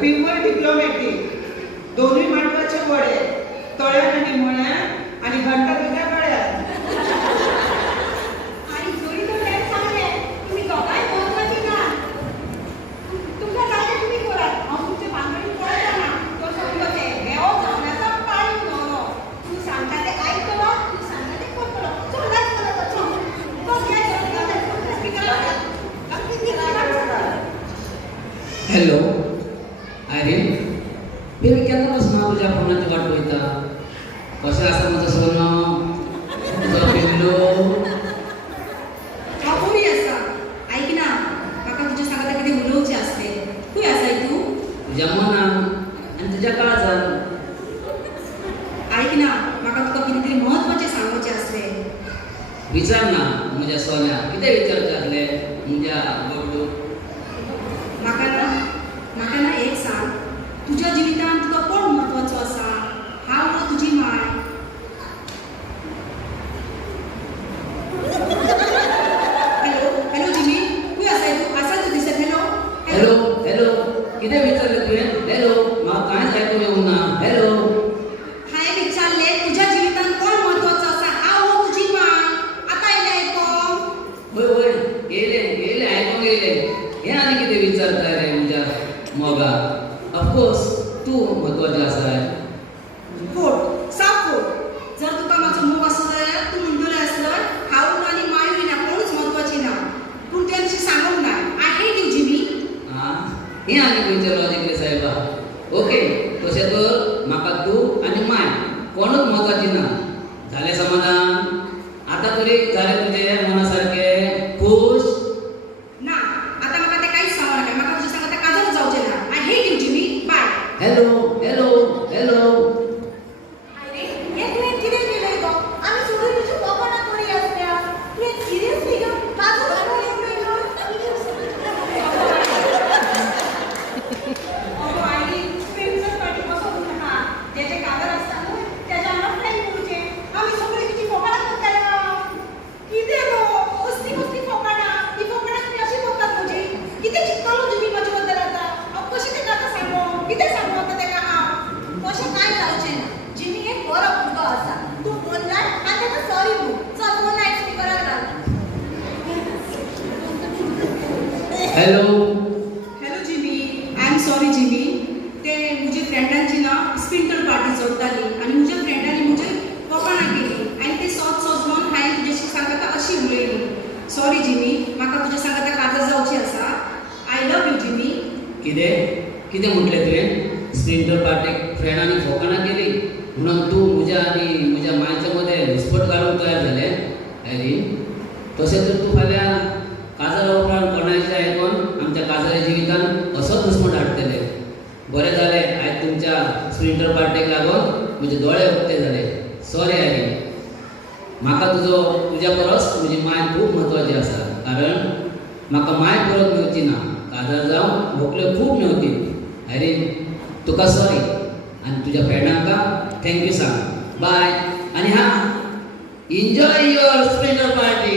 बिमर diplomatic दोन्ही महत्वाचे वडे तळ्यात आणि मळ्यात आणि घंटा तुझ्या गळ्यात. आणि जोडी तो लय चांगले तुम्ही दोघांही महत्वाची ना. तुमच्या जागे तुम्ही करात तुमचे भांडणी पळता ना तो सांगते देव जाण्याचा पाळी नो तू सांगता ते ऐकतो तू सांगता ते करतो चोलाच करतो चोल तो काय करतो स्पीकर अगदी हॅलो अरे मी केन्नापासून तुझ्या फोनाची वाट पळयता. कशें आसा म्हजो सोनो तुजो पिल्लू? हांव बरी आसा. ऐक ना म्हाका तुज्या सांगता कितें उलोवचें आसलें. खंय आसाय तूं? तुज्या मनान आनी तुज्या काळजान. ऐक ना म्हाका तुका कितें तरी महत्वाचें सांगोवचें आसलें. विचार ना म्हज्या सोन्या कितें विचारचें आसलें म्हज्या गोडू? म्हाका ना एक सांग तुज्या जिवितांत तुका कोण महत्वाचो आसा? हांव ना तुजी माय. हॅलो हॅलो जिमी खंय आसाय तूं? आसा तूं दिसत? हॅलो हॅलो हॅलो कितें विचारलें तुवें? हॅलो म्हाका कांयच आयकूंक येवंक ना. हॅलो हांवें विचारलें तुज्या जिवितांत कोण महत्वाचो आसा? हांव ना तुजी माय. आतां येलें आयकोंक? वय वय येयलें आयकूंक येयलें. हें आनी कितें विचारता रे म्हज्या मोगा? ऑफकोर्स तूं महत्वाचें आसाय. फोट साफ फोट. जर तुका म्हाजो मोग आसलो जाल्यार तूं म्हणटलें आसलय हांव आनी मायूय ना कोणूच महत्वाची ना. पूण तुवें तशें सांगूंक ना. I hate you Jimmy. आं हें आनी खंयचें लॉजीक रे सायबा? ओके तशें तर म्हाका तूं आनी माय कोणूच महत्वाची ना. जालें समाधान? आतां तरी जालें तुजें मना सारकें खूश? ना आता म्हाका तें कांयच सांगूं नाका. म्हाका तुजें सांगता काजर जावचें ना. I hate you Jimmy. Bye. Hello hello hello अरे हे तुवें कितें केलंय गो? आमी सोडून तुज्या पोकोना पडी आसल्या. तुवें सिरियसली गो काजर घालून येवंक गो? अगो आई स्पेन्सर पार्टी बसोंक नाका. जेजे काजर आसता न्हू तेज्या वांगडा फ्रेंड करूचें. आमी सगळीं तुजी फोकाणां करताले. कितें गो कसली कसली फोकाणां? ती फोकाणां तुमी अशीं करतात म्हजी. कितें चिंततालो तुमी म्हाजे बद्दल आतां? हांव कशें तेका आतां सांगो? कितें सांगो आतां तेका हांव? तशें कांय जावचें ना. जिमी एक बरो भुरगो आसा. तूं फोन लाय आनी तेका सॉरी म्हूण. चल फोन लाय स्पीकरार घाल. Hello hello Jimmy. I am sorry Jimmy. ते म्हजे फ्रेंडांची ना स्पिंटर पार्टी चलताली आनी म्हज्या फ्रेंडांनी म्हजे पोकाणां केली आनी ते सोच म्हणून हांवें तुज्याशी सांगता अशी उलयली. सॉरी जिमी म्हाका तुज्या सांगता काजर जावची आसा. I love you Jimmy. कितें म्हटलें तुवें? स्प्रिंटर पार्टेक फ्रेंडांनी फोकाणां केली म्हणून तूं म्हज्या आनी म्हज्या मायच्या मदें घुसपट घालूंक तयार जालें? अरे तशें तर तूं फाल्यां काजर उपरांत कोणाचें आयकून आमच्या काजऱ्या जिवितांत असोच घुसपट हाडटले. बरें जालें आयज तुमच्या स्प्रिंटर पार्टेक लागून म्हजे दोळे उक्ते जाले. Sorry oily. म्हाका तुज्या परस म्हजी माय खूब महत्वाची आसा. कारण म्हाका माय परत मेवची ना. काजर जावं भोकल्यो खूब मेवती. अरे तुका सॉरी आनी तुज्या फ्रेंडांका थँक्यू सांग. बाय. आनी हां एन्जॉय युअर स्प्रिंटर पार्टी.